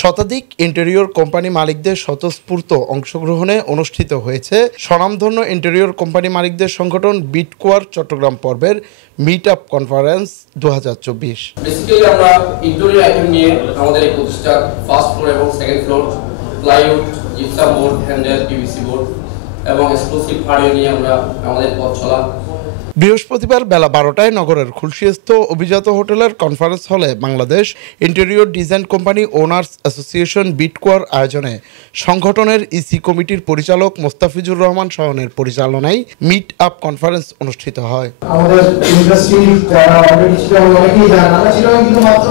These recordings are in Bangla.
শতাধিক ইন্টেরিয়র কোম্পানি মালিকদের স্বতঃস্ফূর্ত অংশগ্রহণে অনুষ্ঠিত হয়েছে স্বনামধন্য ইন্টেরিয়র কোম্পানি মালিকদের সংগঠন বিটকোয়ার চট্টগ্রাম পর্বের মিট আপ কনফারেন্স 2024। বেসিক্যালি আমরা ইন্টেরিয়র আইটেম নিয়ে আমাদের এই প্রতিষ্ঠান ফার্স্ট ফ্লোর এবং second floor plywood, gypsum board, handle, PVC board এবং এক্সক্লুসিভ ফার্নিচার নিয়ে আমরা আমাদের পথ চলা। বৃহস্পতিবার বেলা 12টায় নগরের খুলশীস্থ অভিজাত হোটেলের কনফারেন্স হলে Bangladesh interior design company owners association বিটকোয়ার আয়োজনে সংগঠনের ইসি কমিটির পরিচালক মোস্তাফিজুর রহমান শাওনের পরিচালনায় মিট আপ কনফারেন্স অনুষ্ঠিত হয়। আমাদের ইন্ডাস্ট্রি যারা অলরেডি ছিল অনেকেই জানেন, আমরা ছিল কিন্তু মাত্র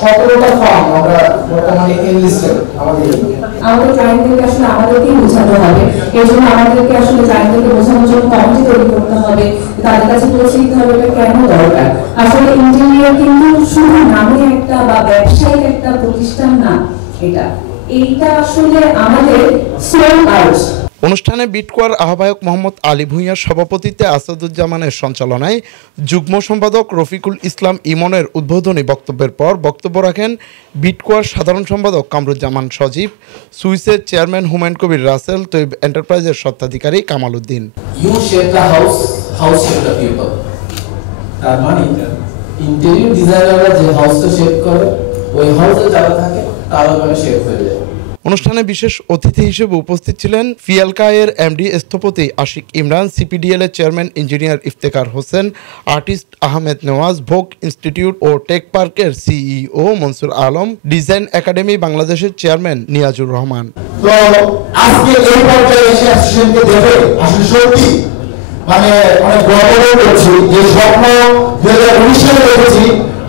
17টা ফার্ম আমরা বর্তমানে এনলিস্টেড। আমাদের ক্লায়েন্টদেরকে আসলে আমাদেরকেই বোঝাতে হবে, এই জন্য আমাদেরকে আসলে ক্লায়েন্টদেরকে বোঝানোর জন্য কমিটি তৈরি করতে হবে, তাদের কাছে পৌঁছে দিতে হবে এটা কেন দরকার। আসলে ইন্টেরিয়র কিন্তু শুধু নামে একটা বা ব্যবসায়িক একটা প্রতিষ্ঠান না, এইটা আসলে আমাদের সোল আউট। অনুষ্ঠানে বিটকোয়ার আহ্বায়ক মোহাম্মদ আলী ভূঁইয়ার সভাপতিত্বে আসাদুজ্জামানের সঞ্চালনায় যুগ্ম সম্পাদক রফিকুল ইসলাম ইমনের উদ্বোধনী বক্তব্যের পর বক্তব্য রাখেন বিটকোয়ার সাধারণ সম্পাদক কামরুজ্জামান সজীব, সুইসের চেয়ারম্যান হুমায়ুন কবির রাসেল, তৈব এন্টারপ্রাইজের স্বত্বাধিকারী কামাল উদ্দিন। তার মানে ইন্টেরিয়র ডিজাইনাররা যে হাউসটা শেপ করে ওই হাউসে যারা থাকে তারা মানে শেপ হয়ে যায়। অনুষ্ঠানে বিশেষ অতিথি হিসেবে উপস্থিত ছিলেন ফিয়ালকায়ের এমডি স্থপতি আশিক ইমরান, সিপিডিএল এর chairman engineer Iftekhar Hossain, artist Ahmed Nawaz, ভোগ ইনস্টিটিউট ও টেক পার্কের CEO Mansur Alam, design academy বাংলাদেশের চেয়ারম্যান নিয়াজুর রহমান। তো আজকে এই পর্যায়ে এসে অ্যাসোসিয়েশনকে দেখে আসলে সত্যি মানে অনেক গর্ব করছি যে স্বপ্ন 2019 সালে দেখেছি,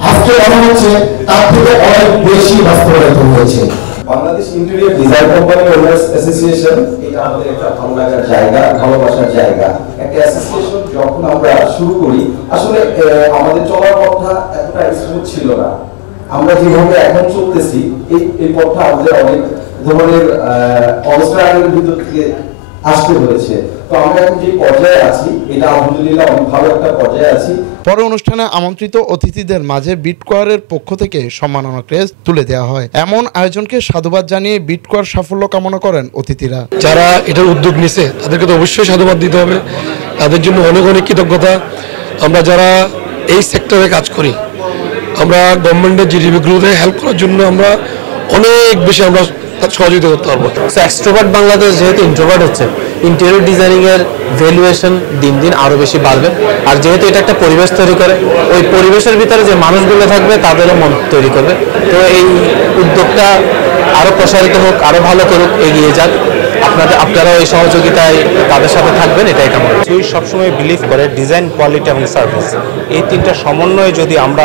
আজকে মনে হচ্ছে তার থেকে অনেক বেশি বাস্তবায়িত হয়েছে। Bangladesh interior design company owners association এটা আমাদের একটা ভালো লাগার জায়গা, ভালোবাসার জায়গা। একটা অ্যাসোসিয়েশন যখন আমরা শুরু করি আসলে আমাদের চলার পথটা এতটা স্মুথ ছিল না। আমরা যেভাবে এখন চলতেছি এই পথটা আমাদের অনেক ধরনের অবস্ট্রাগলের ভিতর থেকে আসতে হয়েছে। তো আমরা এখন যে পর্যায়ে আছি এটা আলহামদুলিল্লাহ অনেক ভালো একটা পর্যায়ে আছি। পরে অনুষ্ঠানে আমন্ত্রিত অতিথিদের মাঝে বিটকোয়ারের পক্ষ থেকে সম্মাননা ক্রেস্ট তুলে দেওয়া হয়। এমন আয়োজনকে সাধুবাদ জানিয়ে বিটকোয়ার সাফল্য কামনা করেন অতিথিরা। যারা এটার উদ্যোগ নিছে তাদেরকে তো অবশ্যই সাধুবাদ দিতে হবে, তাদের জন্য অনেক অনেক কৃতজ্ঞতা। আমরা যারা এই সেক্টরে কাজ করি, আমরা গভর্নমেন্টের জিডিপি গ্রোথে হেল্প করার জন্য আমরা অনেক বেশি আমরা সহযোগিতা করতে পারবো। এক্সট্রোভার্ট বাংলাদেশ যেহেতু ইন্ট্রোভার্ট হচ্ছে, ইন্টেরিয়র ডিজাইনিং এর ভ্যালুয়েশন দিন দিন আরো বেশি বাড়বে। আর যেহেতু এটা একটা পরিবেশ তৈরি করে, ওই পরিবেশের ভিতরে যে মানুষগুলো থাকবে তাদেরও মন তৈরি করবে। তো এই উদ্যোগটা আরো প্রসারিত হোক, আরো ভালো করুক, এগিয়ে যাক। আপনারা এই সহযোগিতায় তাদের সাথে থাকবেন, এটাই কামনা। সুইস সবসময় বিলিভ করে ডিজাইন, কোয়ালিটি এবং সার্ভিস, এই তিনটা সমন্বয়ে যদি আমরা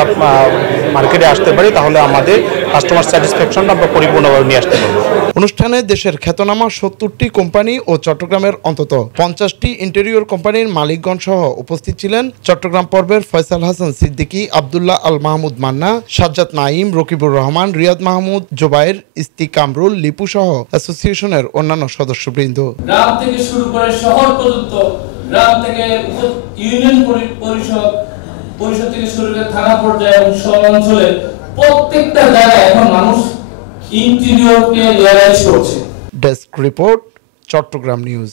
মার্কেটে আসতে পারি তাহলে আমাদের কাস্টমার স্যাটিসফ্যাকশনটা আমরা পরিপূর্ণভাবে নিয়ে আসতে পারবো। অনুষ্ঠানে দেশের খ্যাতনামা 70টি কোম্পানি ও চট্টগ্রামের অন্তত 50টি ইন্টেরিয়র কোম্পানির মালিকগণ সহ উপস্থিত ছিলেন চট্টগ্রাম পর্বের ফয়সাল হাসান সিদ্দিকী, আব্দুল্লাহ আল মাহমুদ মান্না, সাজ্জাদ নাঈম, রকিবুর রহমান, রিয়াদ মাহমুদ, জোবায়ের, ইস্তি কামরুল, লিপু সহ অ্যাসোসিয়েশনের অন্যান্য সদস্যবৃন্দ। গ্রাম থেকে শুরু করে শহর পর্যন্ত, গ্রাম থেকে ইউনিয়ন পরিষদ থেকে শুরু করে থানা পর্যায়ে এবং শহরাঞ্চলে প্রত্যেকটা জায়গায় এখন মানুষ ইন্টেরিয়রকে রিয়ালাইজ করছে। Desk report, Chittagong news.